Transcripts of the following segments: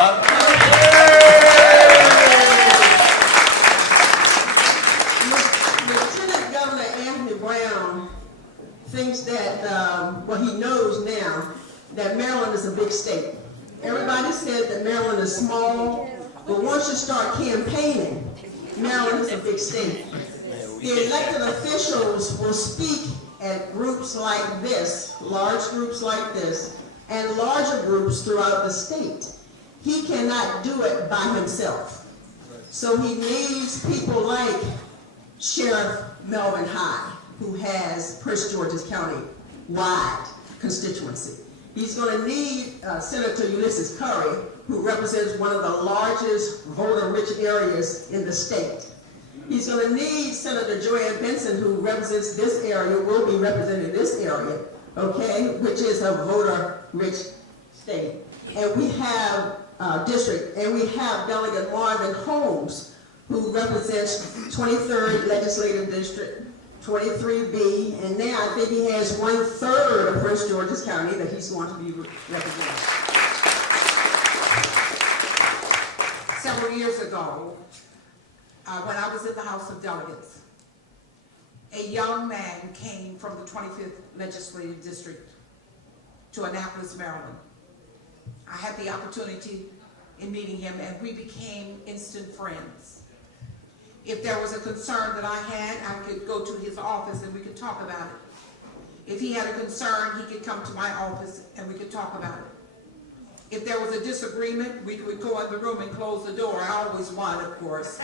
Lieutenant Governor Anthony Brown thinks that, well, he knows now that Maryland is a big state. Everybody said that Maryland is small, but once you start campaigning, Maryland is a big state. The elected officials will speak at groups like this, large groups like this, and larger groups throughout the state. He cannot do it by himself. So he needs people like Sheriff Melvin High, who has Prince George's County wide constituency. He's going to need Senator Ulysses Curry, who represents one of the largest voter-rich areas in the state. He's going to need Senator Joanne Benson, who represents this area, will be representing this area, okay, which is a voter-rich state. And we have district, and we have Delegate Marvin Holmes, who represents 23rd Legislative District, 23B, and now I think he has 1/3 of Prince George's County that he's going to be representing. Several years ago, when I was in the House of Delegates, a young man came from the 25th Legislative District to Annapolis, Maryland. I had the opportunity in meeting him, and we became instant friends. If there was a concern that I had, I could go to his office and we could talk about it. If he had a concern, he could come to my office and we could talk about it. If there was a disagreement, we would go in the room and close the door. I always won, of course.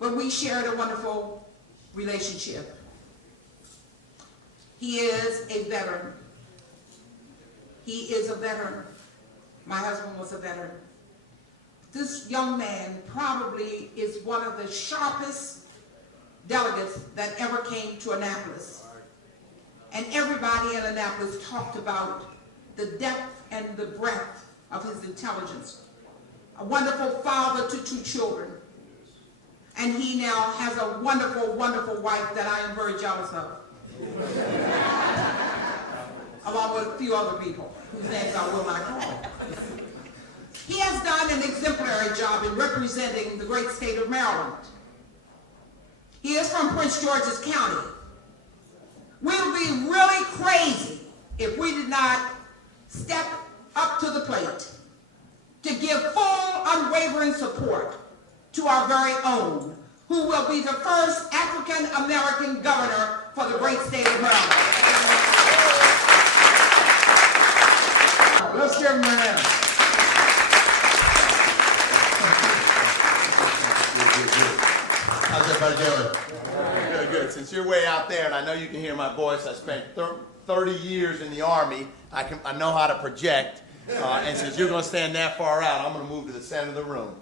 But we shared a wonderful relationship. He is a veteran. He is a veteran. My husband was a veteran. This young man probably is one of the sharpest delegates that ever came to Annapolis. And everybody in Annapolis talked about the depth and the breadth of his intelligence. A wonderful father to 2 children. And he now has a wonderful, wonderful wife that I am very jealous of. Along with a few other people whose names I will not call. He has done an exemplary job in representing the great state of Maryland. He is from Prince George's County. We would be really crazy if we did not step up to the plate to give full, unwavering support to our very own, who will be the first African-American governor for the great state of Maryland. Let's give him a hand. How's everybody doing? Good, good. Since you're way out there, and I know you can hear my voice, I spent 30 years in the Army. I know how to project, and since you're going to stand that far out, I'm going to move to the center of the room.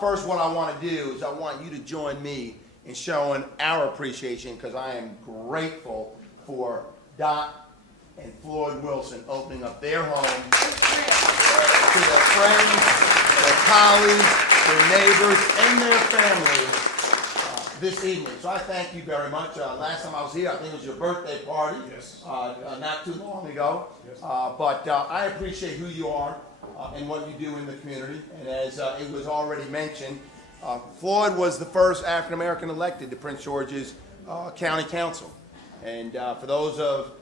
First, what I want to do is I want you to join me in showing our appreciation, because I am grateful for Dot and Floyd Wilson opening up their home to their friends, their colleagues, their neighbors, and their families this evening. So I thank you very much. Last time I was here, I think it was your birthday party. Yes. Not too long ago. Yes. But I appreciate who you are and what you do in the community. And as it was already mentioned, Floyd was the first African American elected to Prince George's County Council. And for those of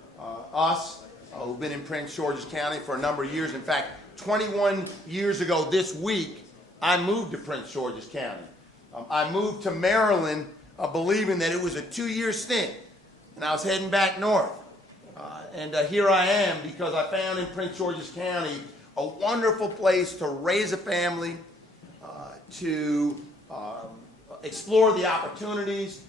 us who've been in Prince George's County for a number of years, in fact, 21 years ago this week, I moved to Prince George's County. I moved to Maryland believing that it was a 2-year stint, and I was heading back north. And here I am, because I found in Prince George's County a wonderful place to raise a family, to explore the opportunities,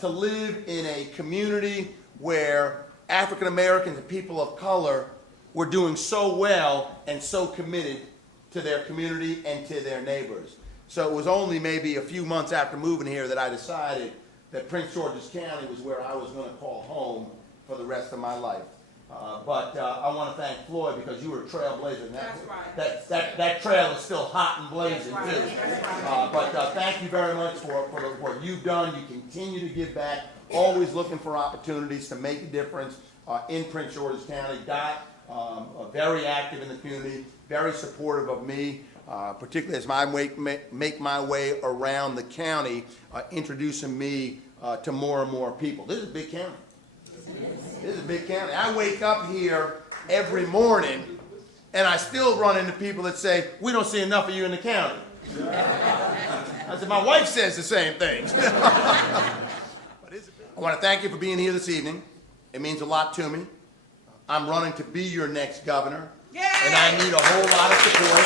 to live in a community where African Americans and people of color were doing so well and so committed to their community and to their neighbors. So it was only maybe a few months after moving here that I decided that Prince George's County was where I was going to call home for the rest of my life. But I want to thank Floyd, because you were a trailblazer. And That's right. that trail is still hot and blazing, That's too. right. That's right. But thank you very much for what you've done. You continue to give back, always looking for opportunities to make a difference in Prince George's County. Dot, very active in the community, very supportive of me, particularly as I make my way around the county, introducing me to more and more people. This is a big county. This is a big county. I wake up here every morning, and I still run into people that say, we don't see enough of you in the county. I said, my wife says the same things. I want to thank you for being here this evening. It means a lot to me. I'm running to be your next governor, and I need a whole lot of support.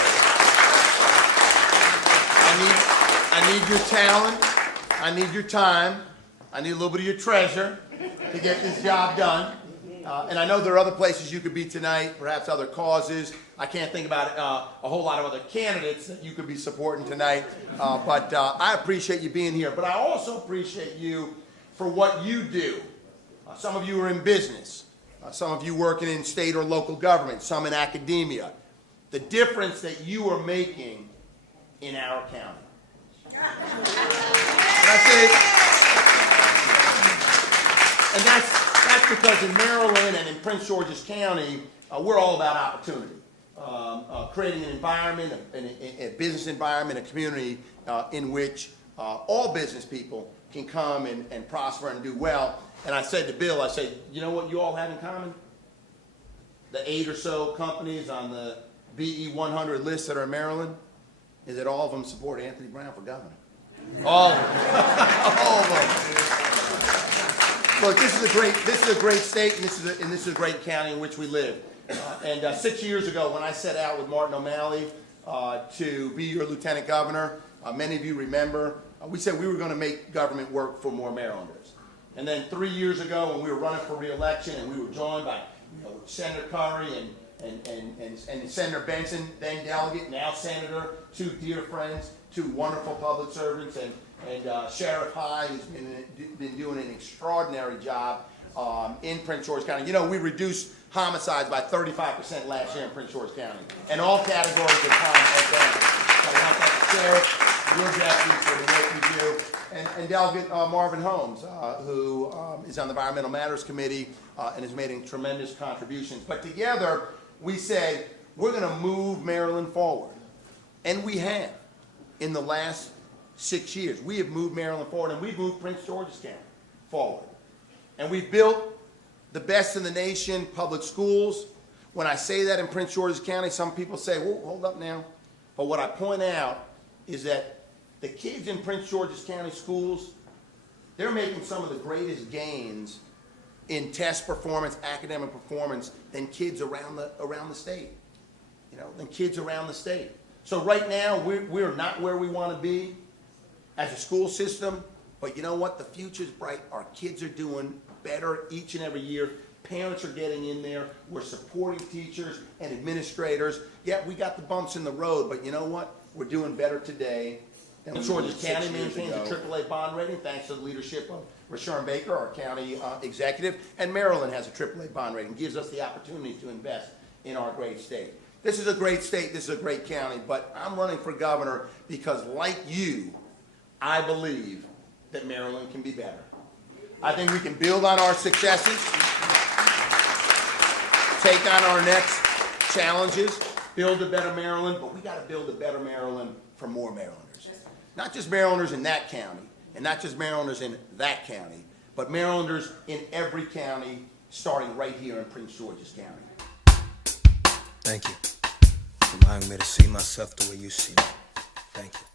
I need your talent. I need your time. I need a little bit of your treasure to get this job done. And I know there are other places you could be tonight, perhaps other causes. I can't think about a whole lot of other candidates that you could be supporting tonight. But I appreciate you being here. But I also appreciate you for what you do. Some of you are in business. Some of you working in state or local government. Some in academia. The difference that you are making in our county. And I say, and that's because in Maryland and in Prince George's County, we're all about opportunity. Creating an environment, a business environment, a community in which all business people can come and prosper and do well. And I said to Bill, I said, you know what you all have in common? The 8 or so companies on the BE 100 list that are in Maryland, is that all of them support Anthony Brown for governor. All of them. All of them. Look, this is a great state, and this is a great county in which we live. And 6 years ago, when I set out with Martin O'Malley to be your lieutenant governor, many of you remember, we said we were going to make government work for more Marylanders. And then 3 years ago, when we were running for re-election, and we were joined by Senator Curry and Senator Benson, then delegate, now senator, 2 dear friends, 2 wonderful public servants, and Sheriff High, who's been doing an extraordinary job in Prince George County. You know, we reduced homicides by 35% last year in Prince George County, and all categories of crime are down. So I want to thank the sheriff, your deputies for the work you do, and Delegate Marvin Holmes, who is on the Environmental Matters Committee and has made tremendous contributions. But together, we said, we're going to move Maryland forward. And we have. In the last 6 years, we have moved Maryland forward, and we've moved Prince George's County forward. And we've built the best in the nation public schools. When I say that in Prince George's County, some people say, whoa, hold up now. But what I point out is that the kids in Prince George's County schools, they're making some of the greatest gains in test performance, academic performance, than kids around the state. Than kids around the state. So right now, we're not where we want to be as a school system, but you know what? The future's bright. Our kids are doing better each and every year. Parents are getting in there. We're supporting teachers and administrators. Yeah, we got the bumps in the road, but you know what? We're doing better today. And Georgia County maintains a AAA bond rating thanks to the leadership of Rashawn Baker, our county executive, and Maryland has a AAA bond rating. Gives us the opportunity to invest in our great state. This is a great state, this is a great county, but I'm running for governor because, like you, I believe that Maryland can be better. I think we can build on our successes, take on our next challenges, build a better Maryland, but we got to build a better Maryland for more Marylanders. Not just Marylanders in that county, and not just Marylanders in that county, but Marylanders in every county, starting right here in Prince George's County. Thank you for allowing me to see myself the way you see me. Thank you.